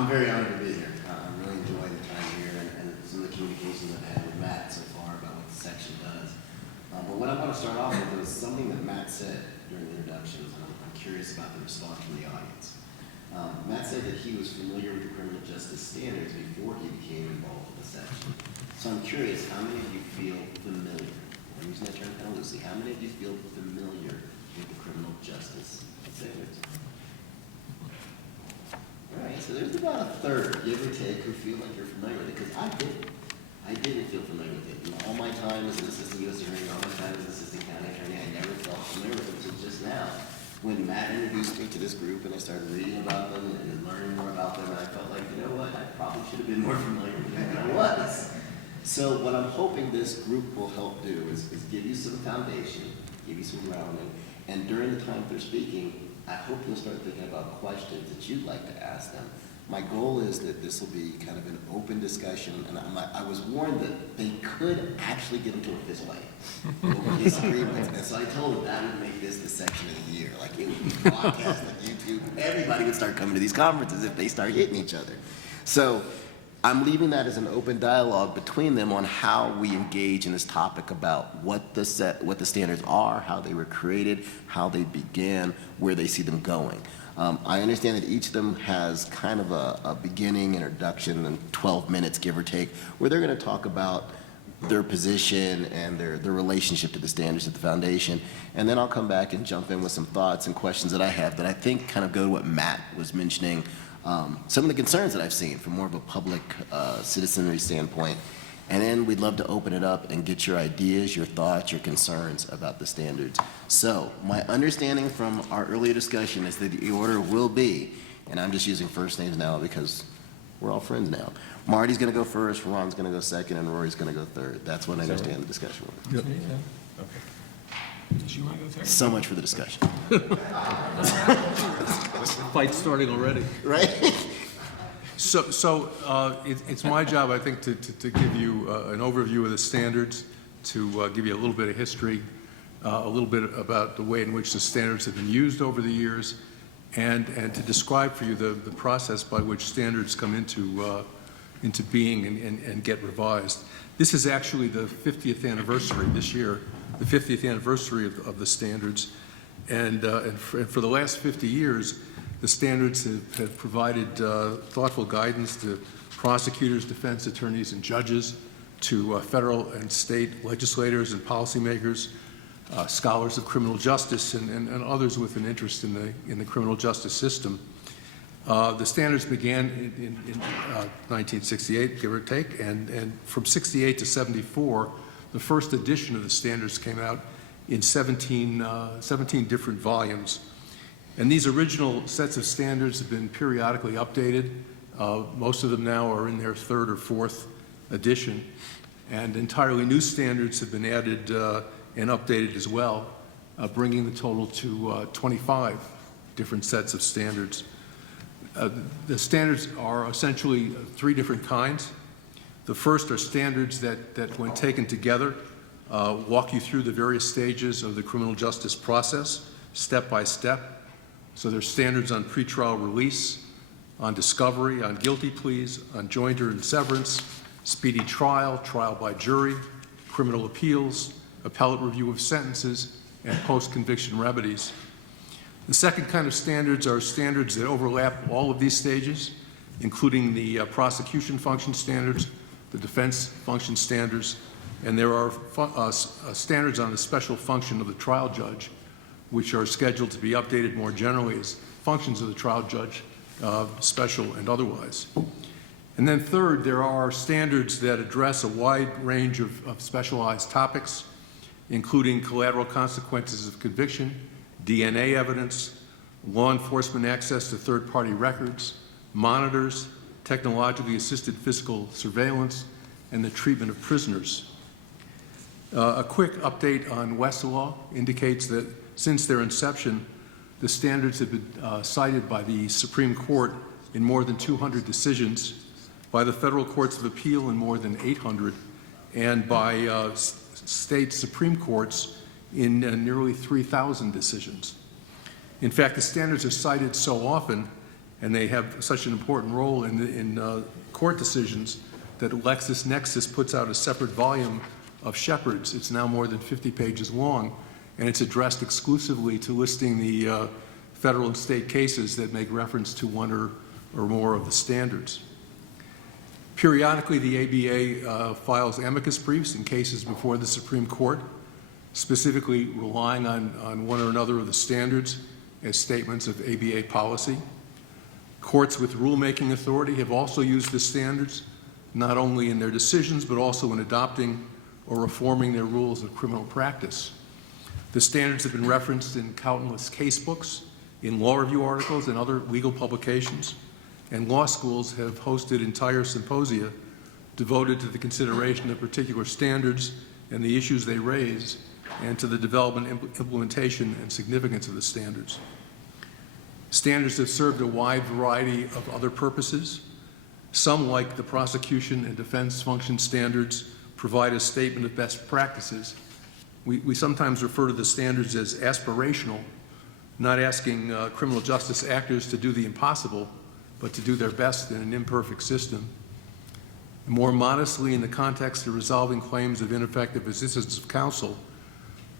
I'm very honored to be here. I'm really enjoying the time here and some of the communications I've had with Matt so far about what the section does. But what I want to start off with is something that Matt said during the introductions, and I'm curious about the response from the audience. Matt said that he was familiar with the criminal justice standards before he became involved with the section. So I'm curious, how many of you feel familiar? I'm using that term kind of loosely. How many of you feel familiar with the criminal justice standards? All right, so there's about a third, give or take, who feel like you're familiar with it, because I didn't. I didn't feel familiar with it. In all my time as an assistant U.S. attorney, all my time as an assistant county attorney, I never felt familiar with it until just now, when Matt introduced me to this group and I started reading about them and learning more about them, and I felt like, you know what, I probably should have been more familiar with them than I was. So what I'm hoping this group will help do is give you some foundation, give you some grounding, and during the time they're speaking, I hope you'll start thinking about questions that you'd like to ask them. My goal is that this will be kind of an open discussion, and I was warned that they could actually get into a fist fight over disagreements, and so I told them that would make this the section of the year. Like, it would be broadcast on YouTube. Everybody would start coming to these conferences if they start hitting each other. So I'm leaving that as an open dialogue between them on how we engage in this topic about what the standards are, how they were created, how they began, where they see them going. I understand that each of them has kind of a beginning, introduction, and 12 minutes, give or take, where they're going to talk about their position and their relationship to the standards at the foundation. And then I'll come back and jump in with some thoughts and questions that I have that I think kind of go to what Matt was mentioning, some of the concerns that I've seen from more of a public citizenry standpoint. And then we'd love to open it up and get your ideas, your thoughts, your concerns about the standards. So my understanding from our earlier discussion is that the order will be, and I'm just using first names now because we're all friends now. Marty's going to go first, Ron's going to go second, and Rory's going to go third. That's what I understand the discussion will be. Yep. Okay. Does you want to go third? So much for the discussion. Fight starting already. Right? So it's my job, I think, to give you an overview of the standards, to give you a little bit of history, a little bit about the way in which the standards have been used over the years, and to describe for you the process by which standards come into being and get revised. This is actually the 50th anniversary this year, the 50th anniversary of the standards, and for the last 50 years, the standards have provided thoughtful guidance to prosecutors, defense attorneys, and judges, to federal and state legislators and policymakers, scholars of criminal justice, and others with an interest in the criminal justice system. The standards began in 1968, give or take, and from 68 to 74, the first edition of the standards came out in 17 different volumes. And these original sets of standards have been periodically updated. Most of them now are in their third or fourth edition. And entirely new standards have been added and updated as well, bringing the total to 25 different sets of standards. The standards are essentially three different kinds. The first are standards that when taken together, walk you through the various stages of the criminal justice process, step by step. So there's standards on pretrial release, on discovery, on guilty pleas, on joinder and severance, speedy trial, trial by jury, criminal appeals, appellate review of sentences, and post-conviction remedies. The second kind of standards are standards that overlap all of these stages, including the prosecution function standards, the defense function standards, and there are standards on the special function of the trial judge, which are scheduled to be updated more generally as functions of the trial judge, special and otherwise. And then third, there are standards that address a wide range of specialized topics, including collateral consequences of conviction, DNA evidence, law enforcement access to third-party records, monitors, technologically assisted physical surveillance, and the treatment of prisoners. A quick update on Westlaw indicates that since their inception, the standards have been cited by the Supreme Court in more than 200 decisions, by the federal courts of appeal in more than 800, and by state Supreme Courts in nearly 3,000 decisions. In fact, the standards are cited so often and they have such an important role in court decisions that LexisNexis puts out a separate volume of Shepard's. It's now more than 50 pages long, and it's addressed exclusively to listing the federal and state cases that make reference to one or more of the standards. Periodically, the ABA files amicus briefs in cases before the Supreme Court, specifically relying on one or another of the standards as statements of ABA policy. Courts with rulemaking authority have also used the standards, not only in their decisions, but also in adopting or reforming their rules of criminal practice. The standards have been referenced in countless case books, in law review articles, and other legal publications, and law schools have hosted entire symposia devoted to the consideration of particular standards and the issues they raise, and to the development, implementation, and significance of the standards. Standards have served a wide variety of other purposes. Some, like the prosecution and defense function standards, provide a statement of best practices. We sometimes refer to the standards as aspirational, not asking criminal justice actors to do the impossible, but to do their best in an imperfect system. More modestly, in the context of resolving claims of ineffective assistance of counsel,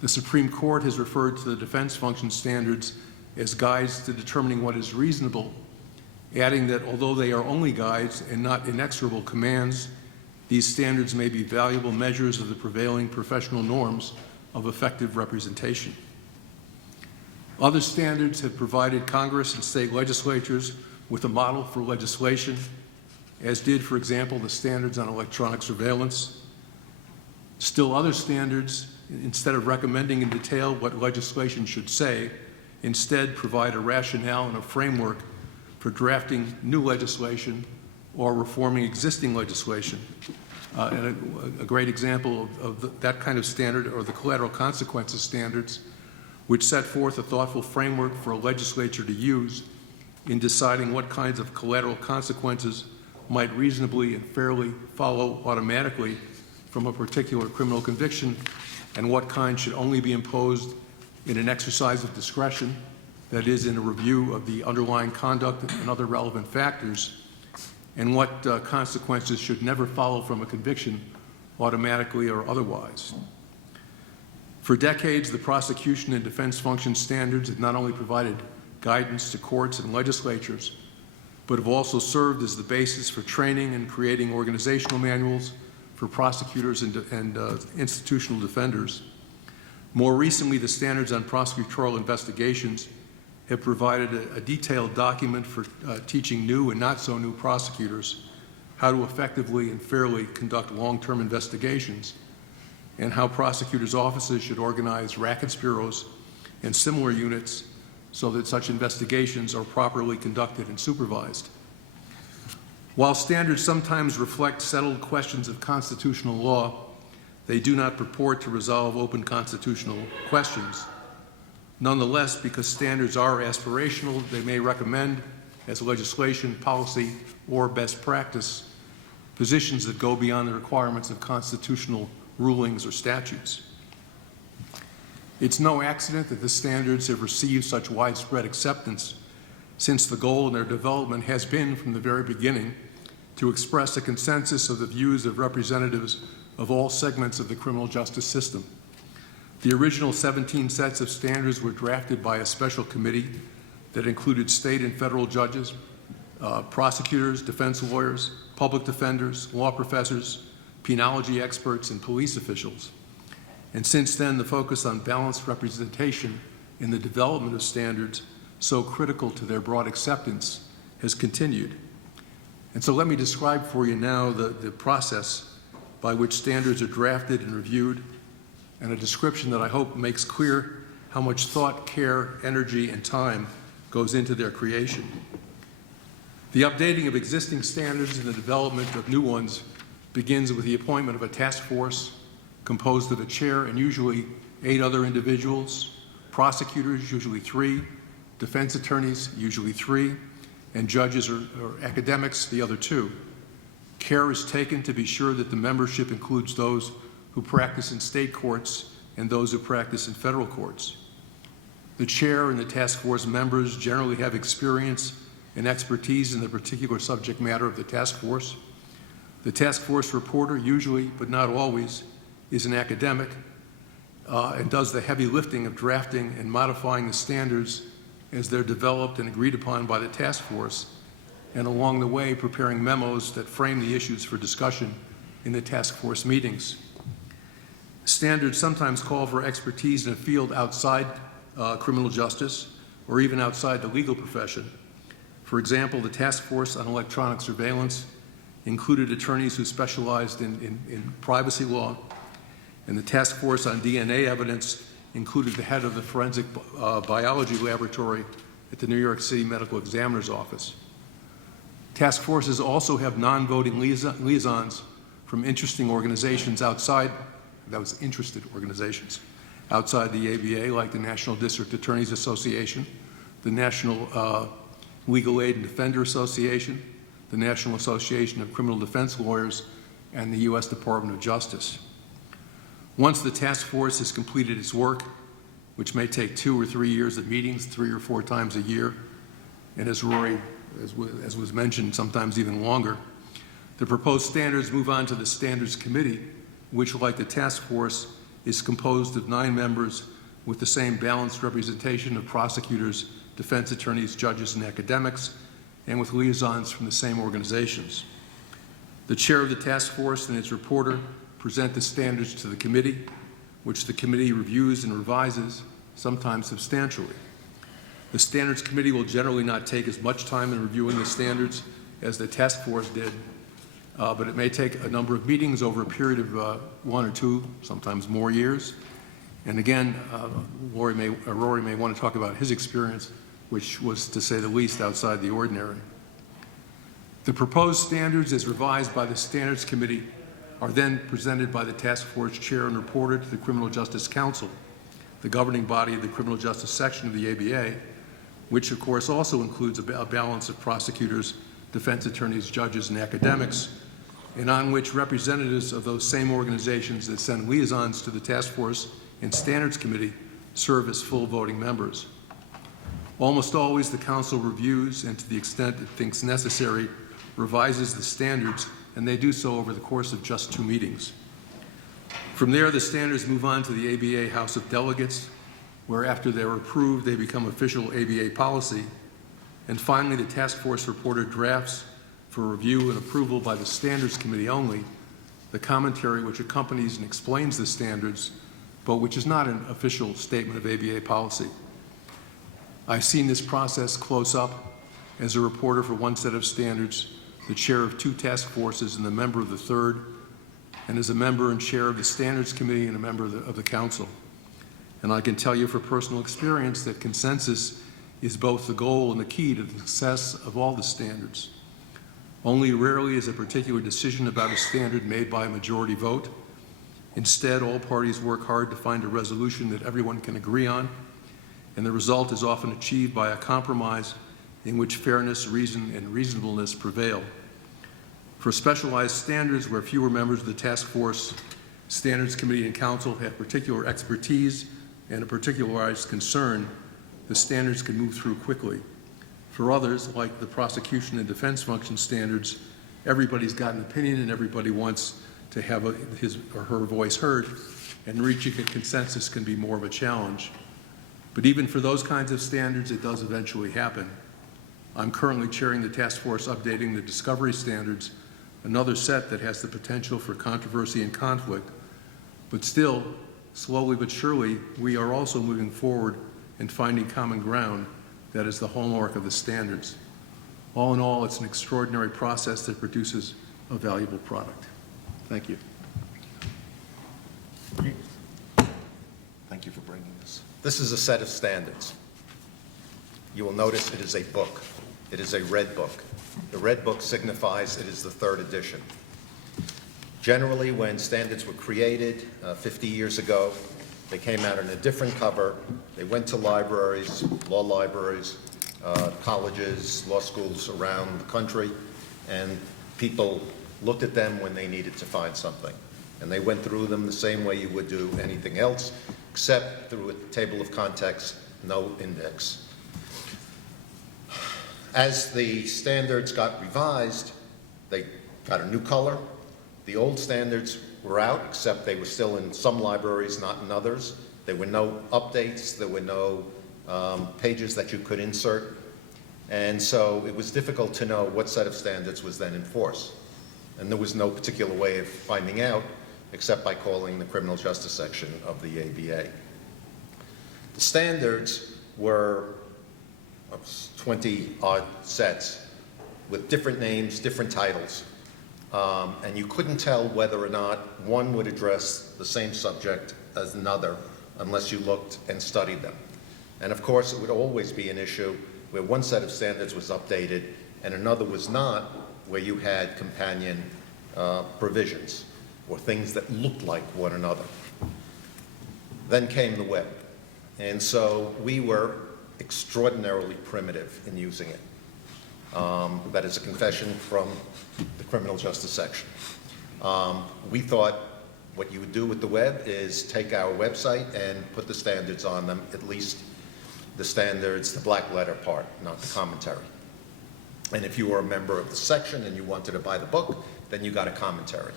the Supreme Court has referred to the defense function standards as guides to determining what is reasonable, adding that although they are only guides and not inexorable commands, these standards may be valuable measures of the prevailing professional norms of effective representation. Other standards have provided Congress and state legislatures with a model for legislation, as did, for example, the standards on electronic surveillance. Still other standards, instead of recommending in detail what legislation should say, instead provide a rationale and a framework for drafting new legislation or reforming existing legislation. And a great example of that kind of standard are the collateral consequences standards, which set forth a thoughtful framework for a legislature to use in deciding what kinds of collateral consequences might reasonably and fairly follow automatically from a particular criminal conviction, and what kind should only be imposed in an exercise of discretion, that is, in a review of the underlying conduct and other relevant factors, and what consequences should never follow from a conviction automatically or otherwise. For decades, the prosecution and defense function standards have not only provided guidance to courts and legislatures, but have also served as the basis for training and creating organizational manuals for prosecutors and institutional defenders. More recently, the standards on prosecutorial investigations have provided a detailed document for teaching new and not so new prosecutors how to effectively and fairly conduct long-term investigations, and how prosecutors' offices should organize rackets bureaus and similar units so that such investigations are properly conducted and supervised. While standards sometimes reflect settled questions of constitutional law, they do not purport to resolve open constitutional questions. Nonetheless, because standards are aspirational, they may recommend, as legislation, policy, or best practice, positions that go beyond the requirements of constitutional rulings or statutes. It's no accident that the standards have received such widespread acceptance, since the goal in their development has been, from the very beginning, to express a consensus of the views of representatives of all segments of the criminal justice system. The original 17 sets of standards were drafted by a special committee that included state and federal judges, prosecutors, defense lawyers, public defenders, law professors, penology experts, and police officials. And since then, the focus on balanced representation in the development of standards, so critical to their broad acceptance, has continued. And so let me describe for you now the process by which standards are drafted and reviewed, and a description that I hope makes clear how much thought, care, energy, and time goes into their creation. The updating of existing standards and the development of new ones begins with the appointment of a task force composed of a chair and usually 8 other individuals, prosecutors, usually 3, defense attorneys, usually 3, and judges or academics, the other 2. Care is taken to be sure that the membership includes those who practice in state courts and those who practice in federal courts. The chair and the task force members generally have experience and expertise in the particular subject matter of the task force. The task force reporter usually, but not always, is an academic and does the heavy lifting of drafting and modifying the standards as they're developed and agreed upon by the task force, and along the way preparing memos that frame the issues for discussion in the task force meetings. Standards sometimes call for expertise in a field outside criminal justice or even outside the legal profession. For example, the task force on electronic surveillance included attorneys who specialized in privacy law, and the task force on DNA evidence included the head of the forensic biology laboratory at the New York City Medical Examiner's Office. Task forces also have non-voting liaisons from interesting organizations outside, interested organizations, outside the ABA, like the National District Attorneys Association, the National Legal Aid and Defender Association, the National Association of Criminal Defense Lawyers, and the U.S. Department of Justice. Once the task force has completed its work, which may take 2 or 3 years of meetings, 3 or 4 times a year, and as was mentioned, sometimes even longer, the proposed standards move on to the Standards Committee, which, like the task force, is composed of 9 members with the same balanced representation of prosecutors, defense attorneys, judges, and academics, and with liaisons from the same organizations. The chair of the task force and its reporter present the standards to the committee, which the committee reviews and revises, sometimes substantially. The Standards Committee will generally not take as much time in reviewing the standards as the task force did, but it may take a number of meetings over a period of 1 or 2, sometimes more years. And again, Rory may want to talk about his experience, which was, to say the least, outside the ordinary. The proposed standards, as revised by the Standards Committee, are then presented by the task force chair and reported to the Criminal Justice Council, the governing body of the criminal justice section of the ABA, which of course also includes a balance of prosecutors, defense attorneys, judges, and academics, and on which representatives of those same organizations that send liaisons to the task force and Standards Committee serve as full voting members. Almost always the council reviews and, to the extent it thinks necessary, revises the standards, and they do so over the course of just 2 meetings. From there, the standards move on to the ABA House of Delegates, where after they're approved, they become official ABA policy. And finally, the task force reporter drafts for review and approval by the Standards Committee only the commentary which accompanies and explains the standards, but which is not an official statement of ABA policy. I've seen this process close up as a reporter for one set of standards, the chair of 2 task forces and the member of the 3rd, and as a member and chair of the Standards Committee and a member of the Council. And I can tell you from personal experience that consensus is both the goal and the key to the success of all the standards. Only rarely is a particular decision about a standard made by a majority vote. Instead, all parties work hard to find a resolution that everyone can agree on, and the result is often achieved by a compromise in which fairness, reason, and reasonableness prevail. For specialized standards where fewer members of the task force, Standards Committee, and Council have particular expertise and a particularized concern, the standards can move through quickly. For others, like the prosecution and defense function standards, everybody's got an opinion and everybody wants to have his or her voice heard, and reaching a consensus can be more of a challenge. But even for those kinds of standards, it does eventually happen. I'm currently chairing the task force updating the discovery standards, another set that has the potential for controversy and conflict. But still, slowly but surely, we are also moving forward and finding common ground that is the hallmark of the standards. All in all, it's an extraordinary process that produces a valuable product. Thank you. Thank you for bringing this. This is a set of standards. You will notice it is a book. It is a red book. The red book signifies it is the 3rd edition. Generally, when standards were created 50 years ago, they came out in a different cover. They went to libraries, law libraries, colleges, law schools around the country, and people looked at them when they needed to find something. And they went through them the same way you would do anything else, except through a table of contents, no index. As the standards got revised, they got a new color. The old standards were out, except they were still in some libraries, not in others. There were no updates. There were no pages that you could insert. And so it was difficult to know what set of standards was then in force. And there was no particular way of finding out except by calling the criminal justice section of the ABA. The standards were 20-odd sets with different names, different titles, and you couldn't tell whether or not one would address the same subject as another unless you looked and studied them. And of course, it would always be an issue where one set of standards was updated and another was not, where you had companion provisions or things that looked like one another. Then came the web. And so we were extraordinarily primitive in using it. That is a confession from the criminal justice section. We thought what you would do with the web is take our website and put the standards on them, at least the standards, the black letter part, not the commentary. And if you were a member of the section and you wanted to buy the book, then you got a commentary.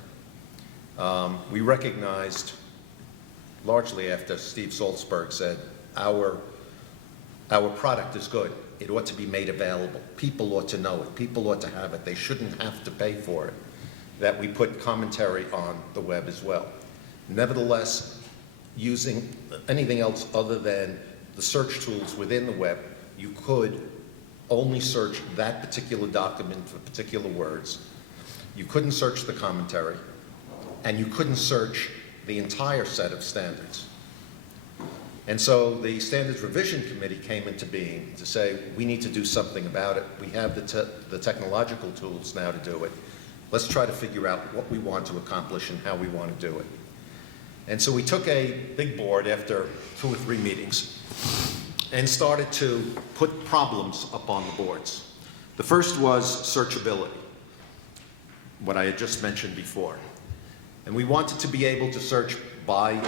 We recognized, largely after Steve Salzberg said, our product is good. It ought to be made available. People ought to know it. People ought to have it. They shouldn't have to pay for it. That we put commentary on the web as well. Nevertheless, using anything else other than the search tools within the web, you could only search that particular document for particular words. You couldn't search the commentary, and you couldn't search the entire set of standards. And so the Standards Revision Committee came into being to say, we need to do something about it. We have the technological tools now to do it. Let's try to figure out what we want to accomplish and how we want to do it. And so we took a big board after 2 or 3 meetings and started to put problems up on the boards. The first was searchability, what I had just mentioned before. And we wanted to be able to search by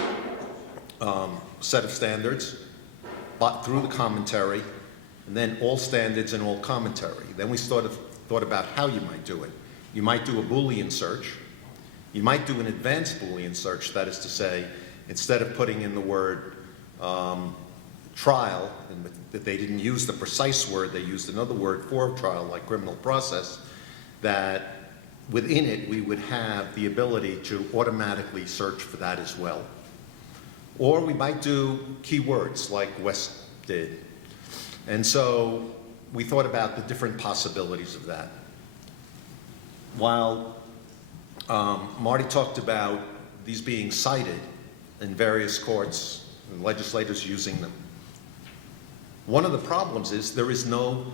set of standards, but through the commentary, and then all standards and all commentary. Then we thought about how you might do it. You might do a Boolean search. You might do an advanced Boolean search, that is to say, instead of putting in the word trial, and that they didn't use the precise word, they used another word for trial, like criminal process, that within it we would have the ability to automatically search for that as well. Or we might do keywords like Wes did. And so we thought about the different possibilities of that. While Marty talked about these being cited in various courts and legislators using them, one of the problems is there is no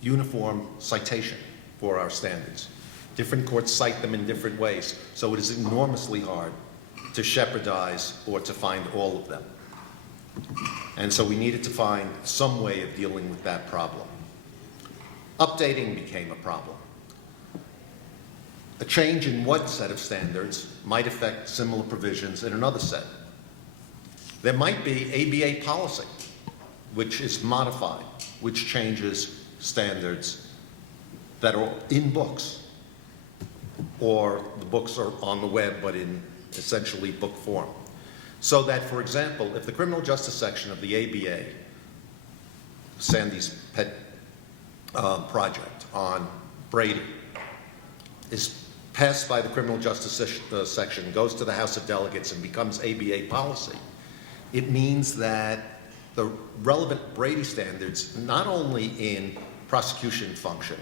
uniform citation for our standards. Different courts cite them in different ways, so it is enormously hard to shepherdize or to find all of them. And so we needed to find some way of dealing with that problem. Updating became a problem. A change in one set of standards might affect similar provisions in another set. There might be ABA policy, which is modified, which changes standards that are in books, or the books are on the web but in essentially book form. So that, for example, if the criminal justice section of the ABA, Sandy's pet project on Brady, is passed by the criminal justice section, goes to the House of Delegates and becomes ABA policy, it means that the relevant Brady standards, not only in prosecution function,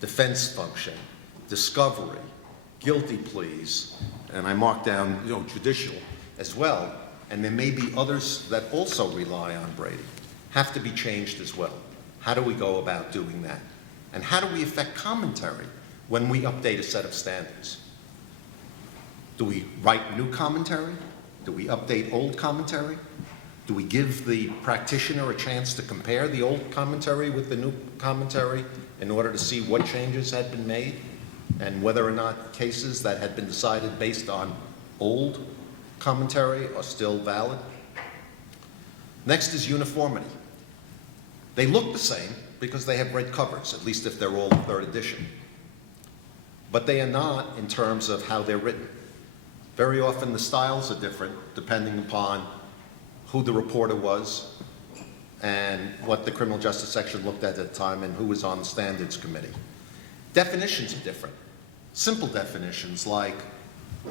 defense function, discovery, guilty pleas, and I marked down, judicial as well, and there may be others that also rely on Brady, have to be changed as well. How do we go about doing that? And how do we affect commentary when we update a set of standards? Do we write new commentary? Do we update old commentary? Do we give the practitioner a chance to compare the old commentary with the new commentary in order to see what changes had been made and whether or not cases that had been decided based on old commentary are still valid? Next is uniformity. They look the same because they have red covers, at least if they're all third edition. But they are not in terms of how they're written. Very often the styles are different depending upon who the reporter was and what the criminal justice section looked at the time and who was on the standards committee. Definitions are different. Simple definitions like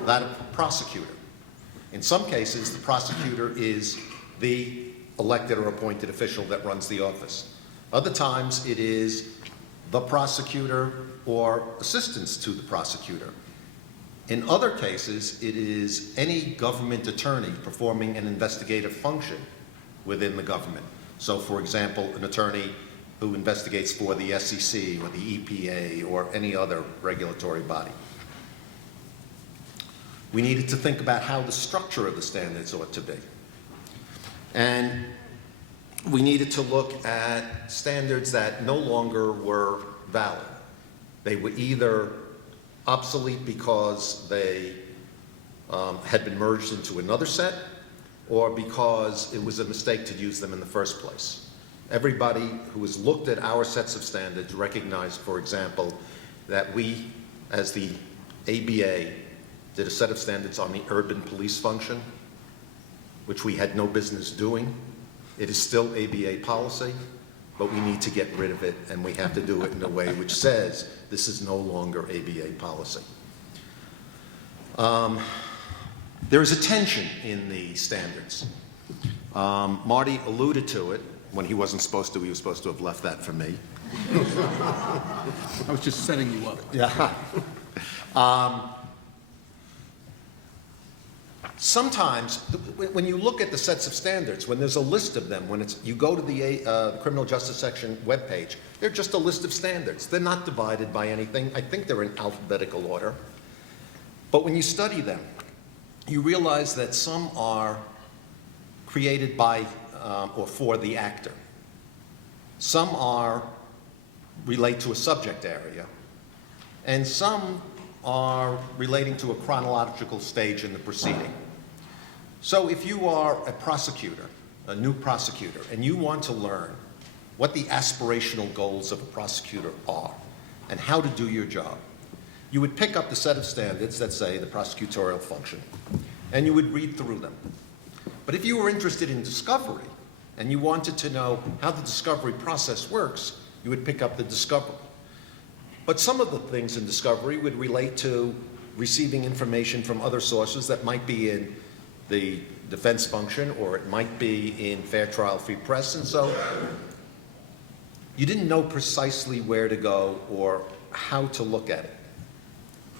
that of prosecutor. In some cases, the prosecutor is the elected or appointed official that runs the office. Other times it is the prosecutor or assistants to the prosecutor. In other cases, it is any government attorney performing an investigative function within the government. So, for example, an attorney who investigates for the SEC or the EPA or any other regulatory body. We needed to think about how the structure of the standards ought to be. And we needed to look at standards that no longer were valid. They were either obsolete because they had been merged into another set, or because it was a mistake to use them in the first place. Everybody who has looked at our sets of standards recognized, for example, that we, as the ABA, did a set of standards on the urban police function, which we had no business doing. It is still ABA policy, but we need to get rid of it, and we have to do it in a way which says this is no longer ABA policy. There is a tension in the standards. Marty alluded to it when he wasn't supposed to. He was supposed to have left that for me. I was just setting you up. Yeah. Sometimes, when you look at the sets of standards, when there's a list of them, when you go to the criminal justice section webpage, they're just a list of standards. They're not divided by anything. I think they're in alphabetical order. But when you study them, you realize that some are created by or for the actor. Some relate to a subject area, and some are relating to a chronological stage in the proceeding. So if you are a prosecutor, a new prosecutor, and you want to learn what the aspirational goals of a prosecutor are and how to do your job, you would pick up the set of standards that say the prosecutorial function, and you would read through them. But if you were interested in discovery and you wanted to know how the discovery process works, you would pick up the discovery. But some of the things in discovery would relate to receiving information from other sources that might be in the defense function, or it might be in fair trial free press, and so you didn't know precisely where to go or how to look at it.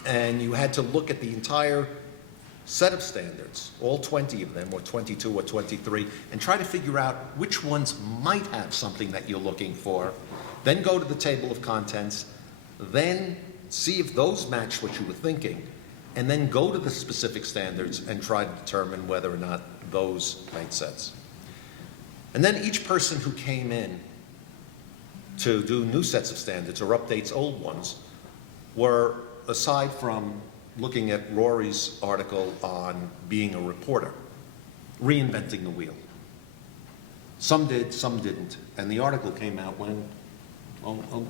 And you had to look at the entire set of standards, all 20 of them, or 22 or 23, and try to figure out which ones might have something that you're looking for, then go to the table of contents, then see if those match what you were thinking, and then go to the specific standards and try to determine whether or not those made sense. And then each person who came in to do new sets of standards or updates old ones were, aside from looking at Rory's article on being a reporter, reinventing the wheel. Some did, some didn't, and the article came out when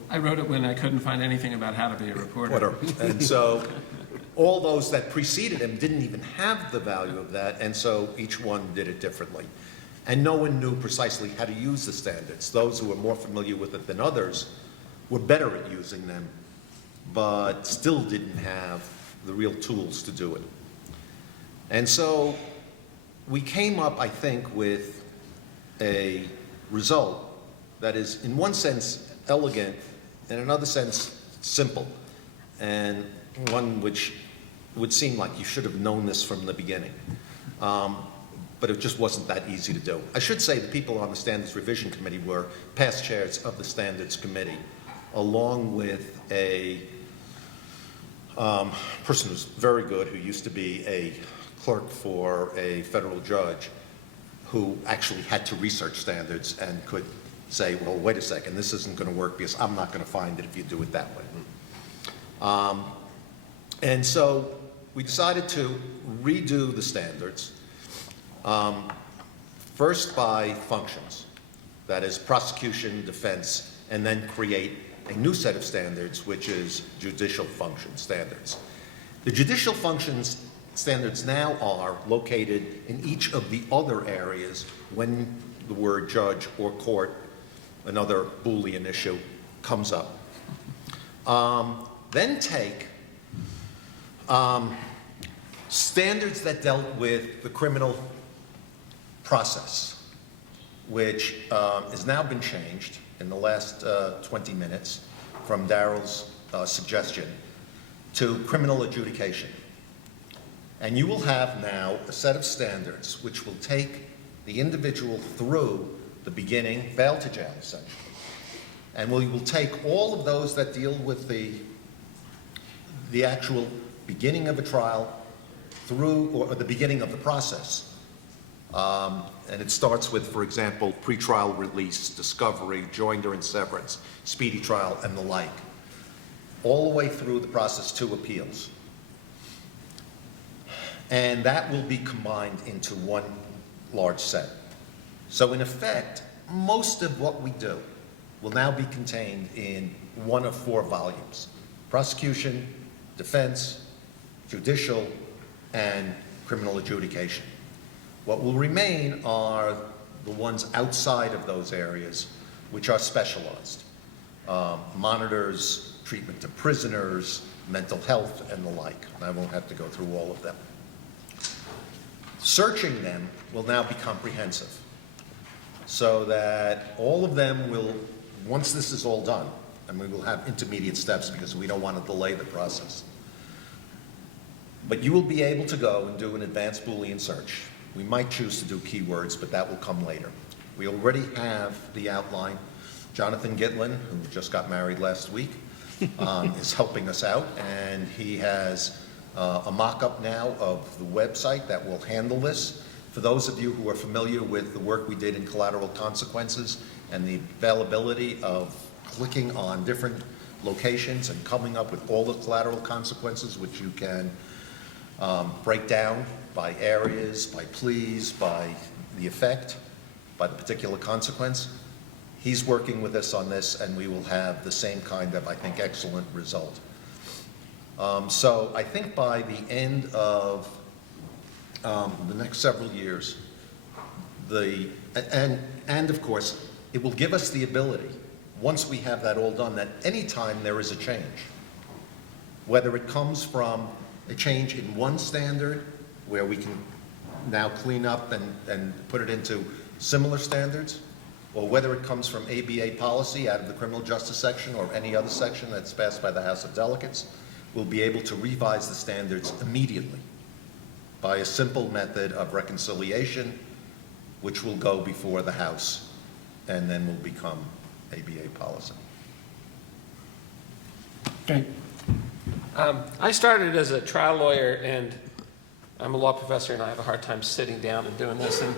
I wrote it when I couldn't find anything about how to be a reporter. And so all those that preceded him didn't even have the value of that, and so each one did it differently. And no one knew precisely how to use the standards. Those who were more familiar with it than others were better at using them, but still didn't have the real tools to do it. And so we came up, I think, with a result that is, in one sense, elegant, in another sense, simple, and one which would seem like you should have known this from the beginning. But it just wasn't that easy to do. I should say the people on the Standards Revision Committee were past chairs of the Standards Committee, along with a person who's very good, who used to be a clerk for a federal judge, who actually had to research standards and could say, well, wait a second, this isn't going to work because I'm not going to find it if you do it that way. And so we decided to redo the standards, first by functions. that is prosecution, defense, and then create a new set of standards, which is judicial function standards. The judicial functions standards now are located in each of the other areas when the word judge or court, another Boolean issue, comes up. Then take standards that dealt with the criminal process, which has now been changed in the last 20 minutes from Darrell's suggestion to criminal adjudication. And you will have now a set of standards which will take the individual through the beginning, bail to jail essentially. And we will take all of those that deal with the actual beginning of a trial through, or the beginning of the process. And it starts with, for example, pretrial release, discovery, joinder and severance, speedy trial, and the like, all the way through the process to appeals. And that will be combined into one large set. So in effect, most of what we do will now be contained in one of 4 volumes: prosecution, defense, judicial, and criminal adjudication. What will remain are the ones outside of those areas, which are specialized. Monitors, treatment to prisoners, mental health, and the like. And I won't have to go through all of them. Searching them will now be comprehensive, so that all of them will, once this is all done, and we will have intermediate steps because we don't want to delay the process, but you will be able to go and do an advanced Boolean search. We might choose to do keywords, but that will come later. We already have the outline. Jonathan Gitlin, who just got married last week, is helping us out, and he has a mock-up now of the website that will handle this. For those of you who are familiar with the work we did in collateral consequences and the availability of clicking on different locations and coming up with all the collateral consequences, which you can break down by areas, by pleas, by the effect, by the particular consequence. He's working with us on this, and we will have the same kind of, I think, excellent result. So I think by the end of the next several years, and of course, it will give us the ability, once we have that all done, that anytime there is a change, whether it comes from a change in one standard, where we can now clean up and put it into similar standards, or whether it comes from ABA policy out of the criminal justice section or any other section that's passed by the House of Delegates, we'll be able to revise the standards immediately by a simple method of reconciliation, which will go before the House and then will become ABA policy. Okay. I started as a trial lawyer, and I'm a law professor, and I have a hard time sitting down and doing this. And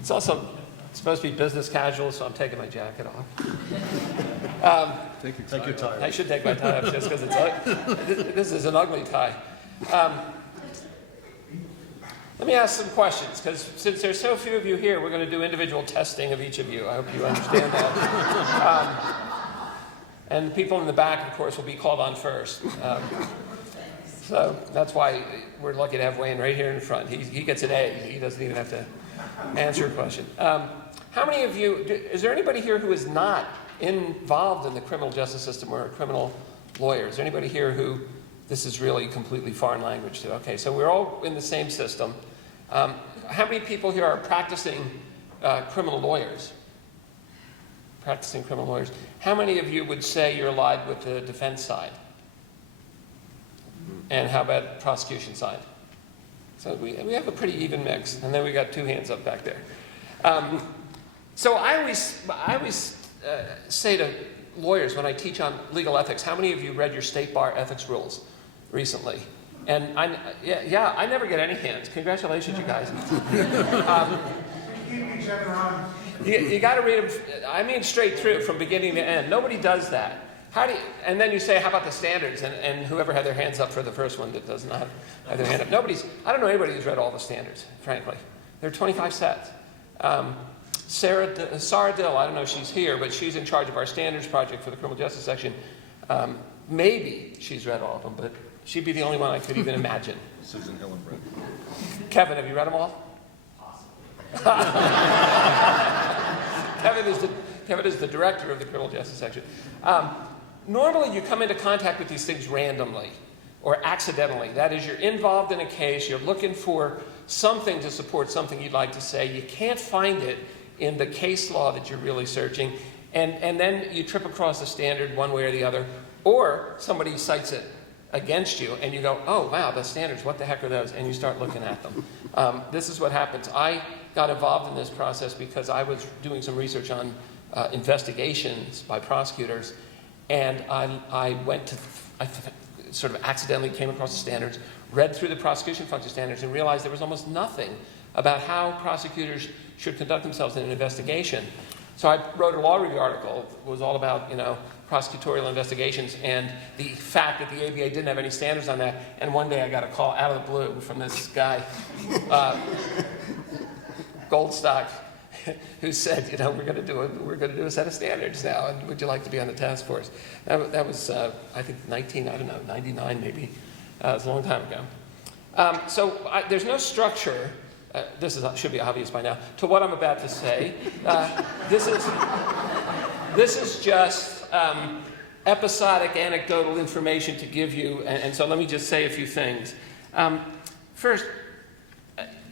it's also supposed to be business casual, so I'm taking my jacket off. Take your time. I should take my tie off just because this is an ugly tie. Let me ask some questions, because since there's so few of you here, we're going to do individual testing of each of you. I hope you understand that. And the people in the back, of course, will be called on first. So that's why we're lucky to have Wayne right here in front. He gets an A. He doesn't even have to answer a question. How many of you, is there anybody here who is not involved in the criminal justice system or a criminal lawyer? Is there anybody here who this is really completely foreign language to? Okay, so we're all in the same system. How many people here are practicing criminal lawyers? Practicing criminal lawyers. How many of you would say you're allied with the defense side? And how about prosecution side? So we have a pretty even mix. And then we got 2 hands up back there. So I always say to lawyers when I teach on legal ethics, how many of you read your state bar ethics rules recently? And I never get any hands. Congratulations, you guys. You got to read them, I mean, straight through from beginning to end. Nobody does that. And then you say, how about the standards? And whoever had their hands up for the first one that does not have their hand up. I don't know anybody who's read all the standards, frankly. There are 25 sets. Sarah Dill, I don't know if she's here, but she's in charge of our standards project for the criminal justice section. Maybe she's read all of them, but she'd be the only one I could even imagine. Susan Hillenbrand. Kevin, have you read them all? Kevin is the director of the criminal justice section. Normally, you come into contact with these things randomly or accidentally. That is, you're involved in a case, you're looking for something to support something you'd like to say. You can't find it in the case law that you're really searching, and then you trip across a standard one way or the other, or somebody cites it against you, and you go, oh, wow, the standards, what the heck are those? And you start looking at them. This is what happens. I got involved in this process because I was doing some research on investigations by prosecutors, and I sort of accidentally came across the standards, read through the prosecution function standards, and realized there was almost nothing about how prosecutors should conduct themselves in an investigation. So I wrote a law review article. It was all about, prosecutorial investigations and the fact that the ABA didn't have any standards on that. And one day I got a call out of the blue from this guy, Goldstock, who said, we're going to do a set of standards now, and would you like to be on the task force? That was, I think, 99 maybe. It was a long time ago. There's no structure. This should be obvious by now, to what I'm about to say. This is just episodic anecdotal information to give you, and so let me just say a few things. First,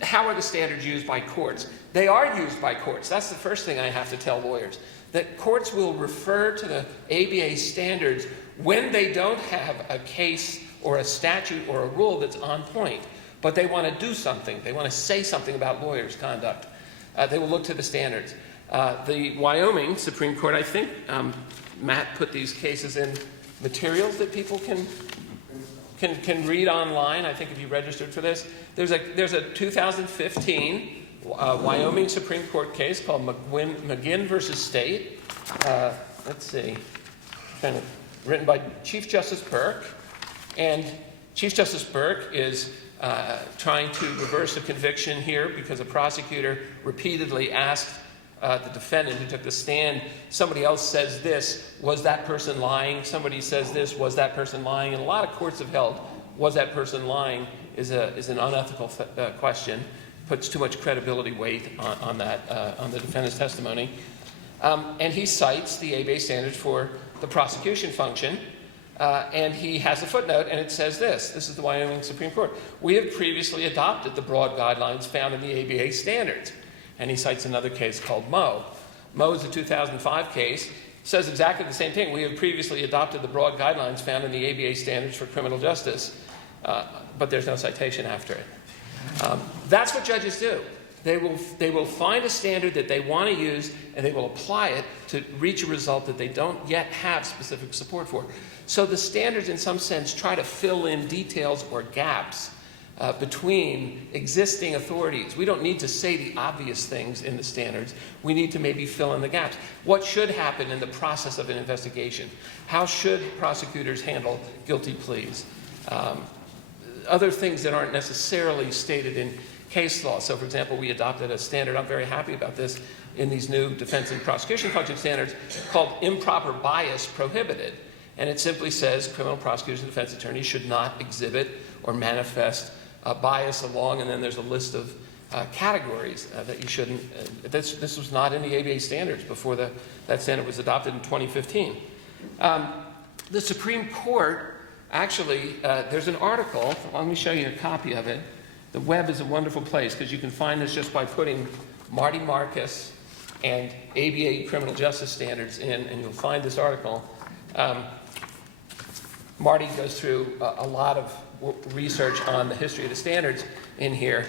how are the standards used by courts? They are used by courts. That's the first thing I have to tell lawyers, that courts will refer to the ABA standards when they don't have a case or a statute or a rule that's on point, but they want to do something. They want to say something about lawyers' conduct. They will look to the standards. The Wyoming Supreme Court, I think, Matt put these cases in materials that people can read online. I think if you registered for this, there's a 2015 Wyoming Supreme Court case called McGinn versus State. Let's see, written by Chief Justice Burke, and Chief Justice Burke is trying to reverse a conviction here because a prosecutor repeatedly asked the defendant who took the stand, somebody else says this, was that person lying? Somebody says this, was that person lying? And a lot of courts have held, was that person lying is an unethical question, puts too much credibility weight on the defendant's testimony. And he cites the ABA standards for the prosecution function, and he has a footnote, and it says this is the Wyoming Supreme Court. We have previously adopted the broad guidelines found in the ABA standards. And he cites another case called Moe. Moe is a 2005 case, says exactly the same thing. We have previously adopted the broad guidelines found in the ABA standards for criminal justice, but there's no citation after it. That's what judges do. They will find a standard that they want to use, and they will apply it to reach a result that they don't yet have specific support for. So the standards, in some sense, try to fill in details or gaps between existing authorities. We don't need to say the obvious things in the standards. We need to maybe fill in the gaps. What should happen in the process of an investigation? How should prosecutors handle guilty pleas? Other things that aren't necessarily stated in case law. So, for example, we adopted a standard, I'm very happy about this, in these new defense and prosecution function standards called improper bias prohibited. And it simply says criminal prosecutors and defense attorneys should not exhibit or manifest bias along, and then there's a list of categories that you shouldn't. This was not in the ABA standards before that standard was adopted in 2015. The Supreme Court, actually, there's an article. Let me show you a copy of it. The web is a wonderful place because you can find this just by putting Marty Marcus and ABA criminal justice standards in, and you'll find this article. Marty goes through a lot of research on the history of the standards in here.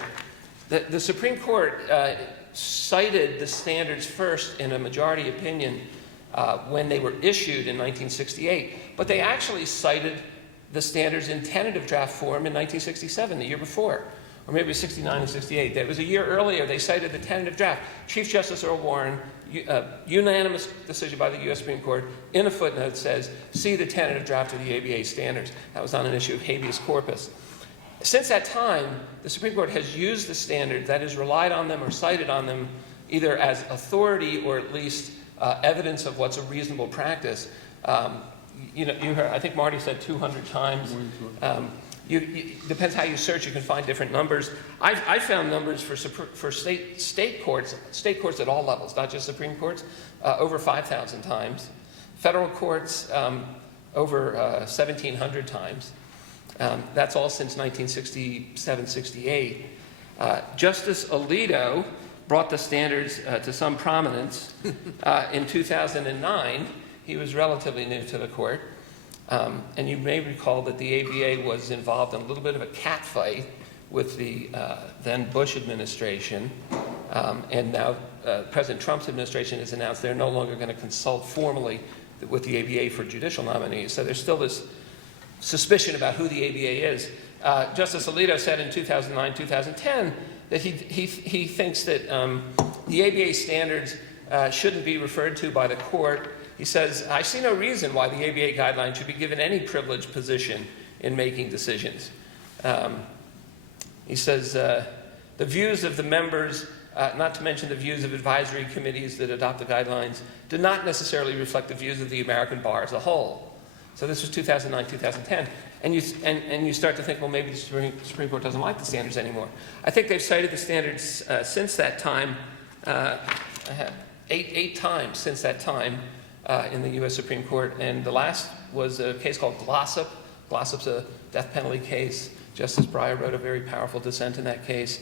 The Supreme Court cited the standards first in a majority opinion when they were issued in 1968, but they actually cited the standards in tentative draft form in 1967, the year before, or maybe 69 and 68. That was a year earlier. They cited the tentative draft. Chief Justice Earl Warren, unanimous decision by the U.S. Supreme Court, in a footnote says, see the tentative draft of the ABA standards. That was on an issue of habeas corpus. Since that time, the Supreme Court has used the standards, that is, relied on them or cited on them either as authority or at least evidence of what's a reasonable practice. You heard, I think Marty said 200 times. Depends how you search, you can find different numbers. I found numbers for state courts at all levels, not just Supreme Courts, over 5,000 times. Federal courts, over 1,700 times. That's all since 1967, 68. Justice Alito brought the standards to some prominence in 2009. He was relatively new to the court. And you may recall that the ABA was involved in a little bit of a catfight with the then Bush administration. And now President Trump's administration has announced they're no longer going to consult formally with the ABA for judicial nominees. So there's still this suspicion about who the ABA is. Justice Alito said in 2009, 2010 that he thinks that the ABA standards shouldn't be referred to by the court. He says, I see no reason why the ABA guidelines should be given any privileged position in making decisions. He says, the views of the members, not to mention the views of advisory committees that adopt the guidelines, do not necessarily reflect the views of the American bar as a whole. So this was 2009, 2010. And you start to think, well, maybe the Supreme Court doesn't like the standards anymore. I think they've cited the standards since that time, eight times since that time in the U.S. Supreme Court. And the last was a case called Glossop. Glossop's a death penalty case. Justice Breyer wrote a very powerful dissent in that case.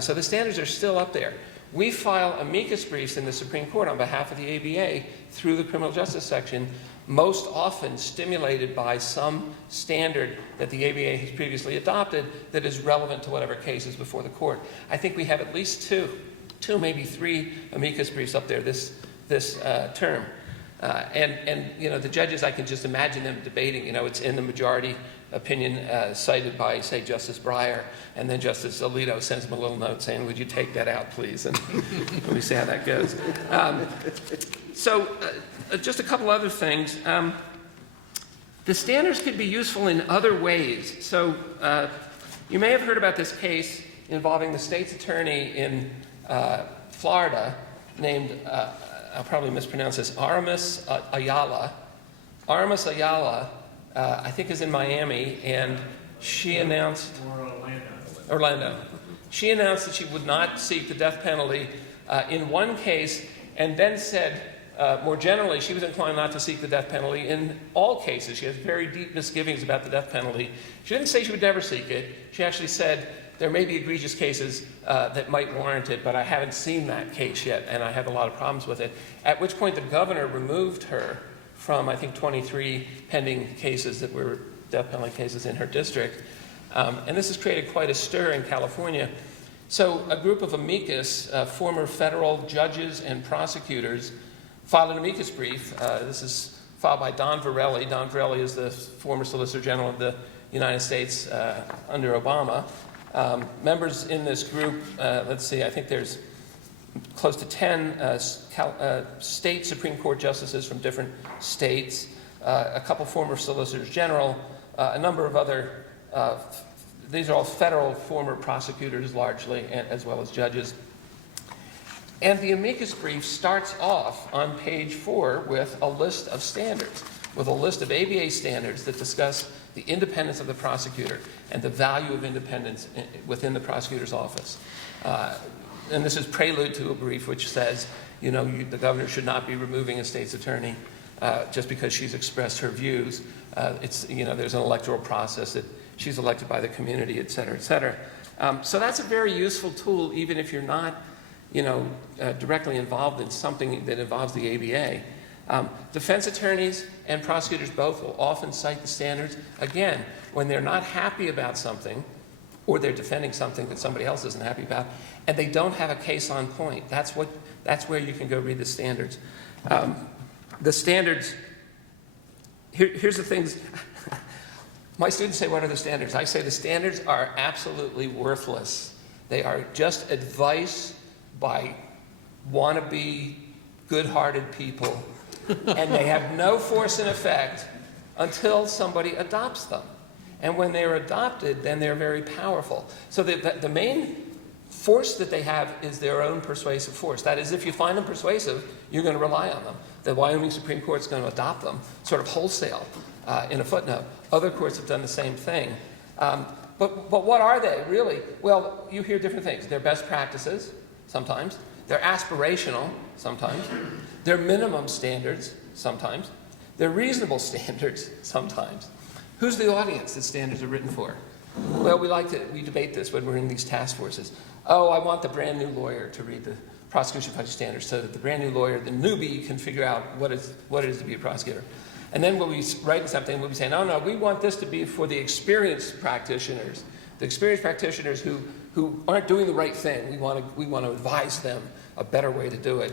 So the standards are still up there. We file amicus briefs in the Supreme Court on behalf of the ABA through the criminal justice section, most often stimulated by some standard that the ABA has previously adopted that is relevant to whatever case is before the court. I think we have at least two, maybe three amicus briefs up there this term. And the judges, I can just imagine them debating. It's in the majority opinion cited by, say, Justice Breyer, and then Justice Alito sends him a little note saying, would you take that out, please? And we see how that goes. Just a couple other things. The standards could be useful in other ways. So you may have heard about this case involving the state's attorney in Florida named, I'll probably mispronounce this, Aramis Ayala. Aramis Ayala, I think, is in Miami, and she announced... Orlando. She announced that she would not seek the death penalty in one case, and then said, more generally, she was inclined not to seek the death penalty in all cases. She has very deep misgivings about the death penalty. She didn't say she would never seek it. She actually said, there may be egregious cases that might warrant it, but I haven't seen that case yet, and I have a lot of problems with it. At which point the governor removed her from, I think, 23 pending cases that were death penalty cases in her district. And this has created quite a stir in California. So a group of amicus, former federal judges and prosecutors, filed an amicus brief. This is filed by Don Verrilli. Don Verrilli is the former Solicitor General of the United States under Obama. Members in this group, let's see, I think there's close to 10 state Supreme Court justices from different states, a couple former Solicitors General, a number of other, these are all federal former prosecutors largely, as well as judges. And the amicus brief starts off on page 4 with a list of standards, with a list of ABA standards that discuss the independence of the prosecutor and the value of independence within the prosecutor's office. And this is prelude to a brief which says, the governor should not be removing a state's attorney just because she's expressed her views. There's an electoral process that she's elected by the community, et cetera, et cetera. So that's a very useful tool, even if you're not, directly involved in something that involves the ABA. Defense attorneys and prosecutors both will often cite the standards, again, when they're not happy about something, or they're defending something that somebody else isn't happy about, and they don't have a case on point. That's where you can go read the standards. The standards, here's the things. My students say, what are the standards? I say the standards are absolutely worthless. They are just advice by wannabe, good-hearted people, and they have no force and effect until somebody adopts them. And when they're adopted, then they're very powerful. So the main force that they have is their own persuasive force. That is, if you find them persuasive, you're going to rely on them. The Wyoming Supreme Court is going to adopt them sort of wholesale in a footnote. Other courts have done the same thing. But what are they, really? Well, you hear different things. They're best practices, sometimes. They're aspirational, sometimes. They're minimum standards, sometimes. They're reasonable standards, sometimes. Who's the audience that standards are written for? Well, we debate this when we're in these task forces. Oh, I want the brand new lawyer to read the prosecution function standards so that the brand new lawyer, the newbie, can figure out what it is to be a prosecutor. And then when we write something, we'll be saying, no, we want this to be for the experienced practitioners. The experienced practitioners who aren't doing the right thing. We want to advise them a better way to do it.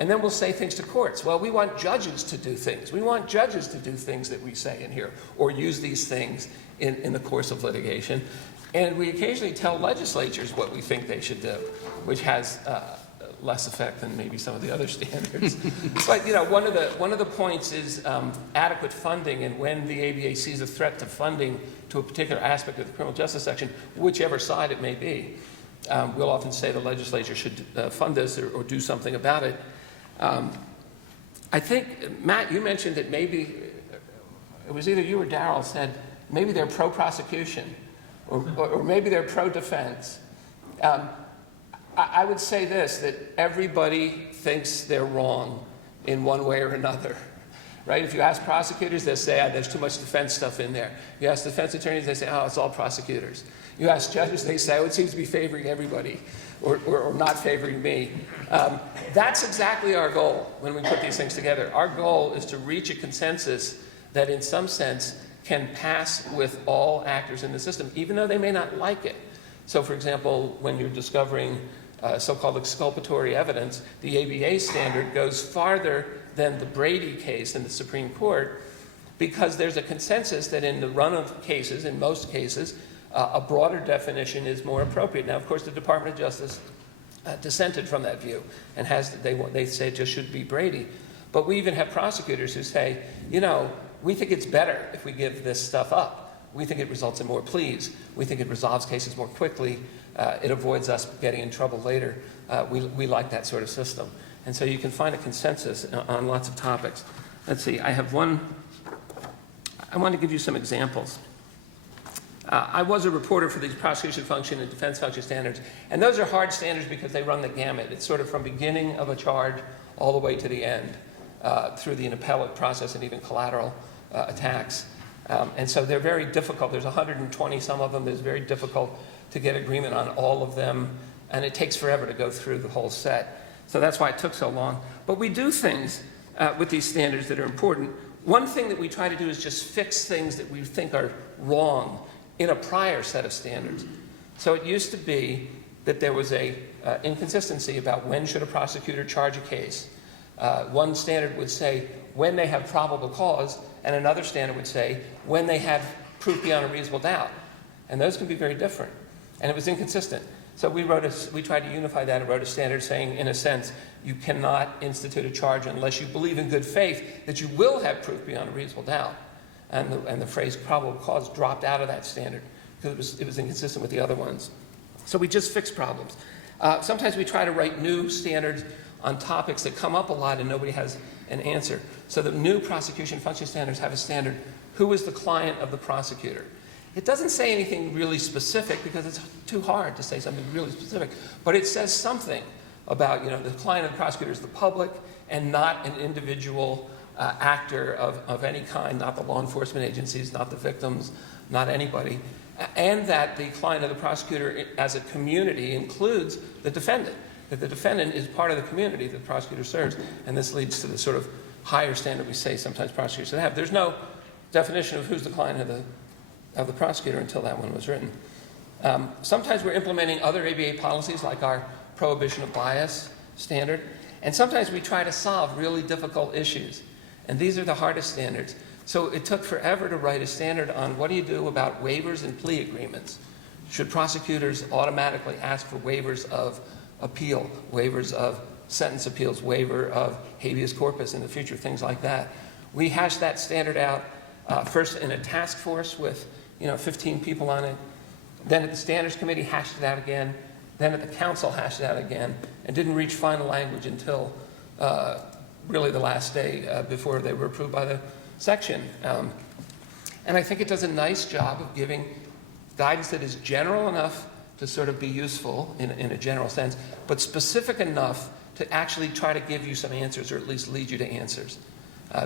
And then we'll say things to courts. Well, we want judges to do things. We want judges to do things that we say in here, or use these things in the course of litigation. And we occasionally tell legislatures what we think they should do, which has less effect than maybe some of the other standards. But one of the points is adequate funding, and when the ABA sees a threat to funding to a particular aspect of the criminal justice section, whichever side it may be, we'll often say the legislature should fund this or do something about it. I think, Matt, you mentioned that maybe, it was either you or Darrell said, maybe they're pro-prosecution, or maybe they're pro-defense. I would say this, that everybody thinks they're wrong in one way or another, right? If you ask prosecutors, they'll say, there's too much defense stuff in there. You ask defense attorneys, they say, it's all prosecutors. You ask judges, they say, it seems to be favoring everybody, or not favoring me. That's exactly our goal when we put these things together. Our goal is to reach a consensus that in some sense can pass with all actors in the system, even though they may not like it. So for example, when you're discovering so-called exculpatory evidence, the ABA standard goes farther than the Brady case in the Supreme Court, because there's a consensus that in the run of cases, in most cases, a broader definition is more appropriate. Now, of course, the Department of Justice dissented from that view, and they say it just should be Brady. But we even have prosecutors who say, we think it's better if we give this stuff up. We think it results in more pleas. We think it resolves cases more quickly. It avoids us getting in trouble later. We like that sort of system. And so you can find a consensus on lots of topics. Let's see, I want to give you some examples. I was a reporter for these prosecution function and defense function standards, and those are hard standards because they run the gamut. It's sort of from beginning of a charge all the way to the end, through the appellate process and even collateral attacks. And so they're very difficult. There's 120 some of them. It's very difficult to get agreement on all of them, and it takes forever to go through the whole set. So that's why it took so long. But we do things with these standards that are important. One thing that we try to do is just fix things that we think are wrong in a prior set of standards. So it used to be that there was a inconsistency about when should a prosecutor charge a case. One standard would say when they have probable cause, and another standard would say when they have proof beyond a reasonable doubt. And those can be very different. And it was inconsistent. So we tried to unify that and wrote a standard saying, in a sense, you cannot institute a charge unless you believe in good faith that you will have proof beyond a reasonable doubt. And the phrase probable cause dropped out of that standard because it was inconsistent with the other ones. So we just fix problems. Sometimes we try to write new standards on topics that come up a lot and nobody has an answer. So the new prosecution function standards have a standard, who is the client of the prosecutor? It doesn't say anything really specific because it's too hard to say something really specific, but it says something about, the client of the prosecutor is the public and not an individual actor of any kind, not the law enforcement agencies, not the victims, not anybody, and that the client of the prosecutor as a community includes the defendant, that the defendant is part of the community that the prosecutor serves, and this leads to the sort of higher standard we say sometimes prosecutors should have. There's no definition of who's the client of the prosecutor until that one was written. Sometimes we're implementing other ABA policies like our prohibition of bias standard, and sometimes we try to solve really difficult issues. And these are the hardest standards. So it took forever to write a standard on what do you do about waivers and plea agreements. Should prosecutors automatically ask for waivers of appeal, waivers of sentence appeals, waiver of habeas corpus in the future, things like that. We hashed that standard out first in a task force with 15 people on it. Then at the Standards Committee hashed it out again. Then at the council hashed it out again, and didn't reach final language until really the last day before they were approved by the section. And I think it does a nice job of giving guidance that is general enough to sort of be useful in a general sense, but specific enough to actually try to give you some answers, or at least lead you to answers.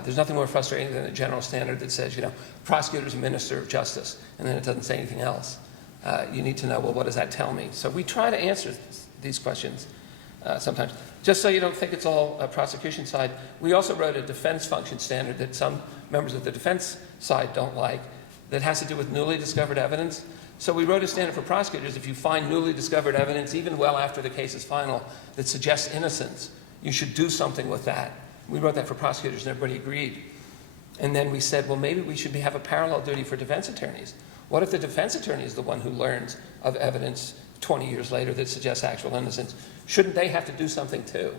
There's nothing more frustrating than a general standard that says, prosecutor's a minister of justice, and then it doesn't say anything else. You need to know, well, what does that tell me? So we try to answer these questions sometimes. Just so you don't think it's all prosecution side, we also wrote a defense function standard that some members of the defense side don't like, that has to do with newly discovered evidence. So we wrote a standard for prosecutors: if you find newly discovered evidence, even well after the case is final, that suggests innocence, you should do something with that. We wrote that for prosecutors, and everybody agreed. And then we said, well, maybe we should have a parallel duty for defense attorneys. What if the defense attorney is the one who learns of evidence 20 years later that suggests actual innocence? Shouldn't they have to do something too?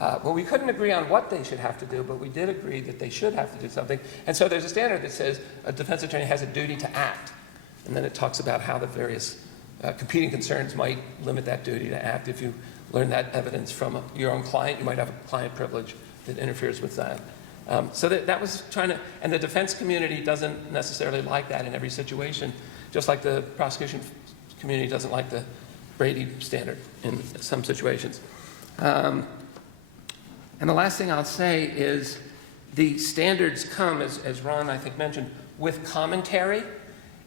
Well, we couldn't agree on what they should have to do, but we did agree that they should have to do something. And so there's a standard that says a defense attorney has a duty to act. And then it talks about how the various competing concerns might limit that duty to act. If you learn that evidence from your own client, you might have a client privilege that interferes with that. So that was trying to, and the defense community doesn't necessarily like that in every situation, just like the prosecution community doesn't like the Brady standard in some situations. And the last thing I'll say is the standards come, as Ron, I think, mentioned, with commentary,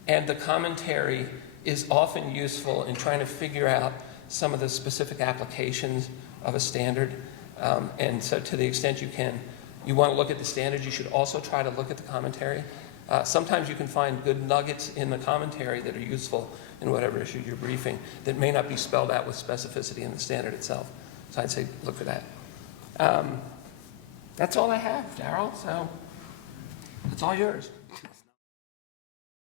and the commentary is often useful in trying to figure out some of the specific applications of a standard. And so to the extent you want to look at the standards, you should also try to look at the commentary. Sometimes you can find good nuggets in the commentary that are useful in whatever issue you're briefing that may not be spelled out with specificity in the standard itself. So I'd say look for that. That's all I have, Darryl, so it's all yours.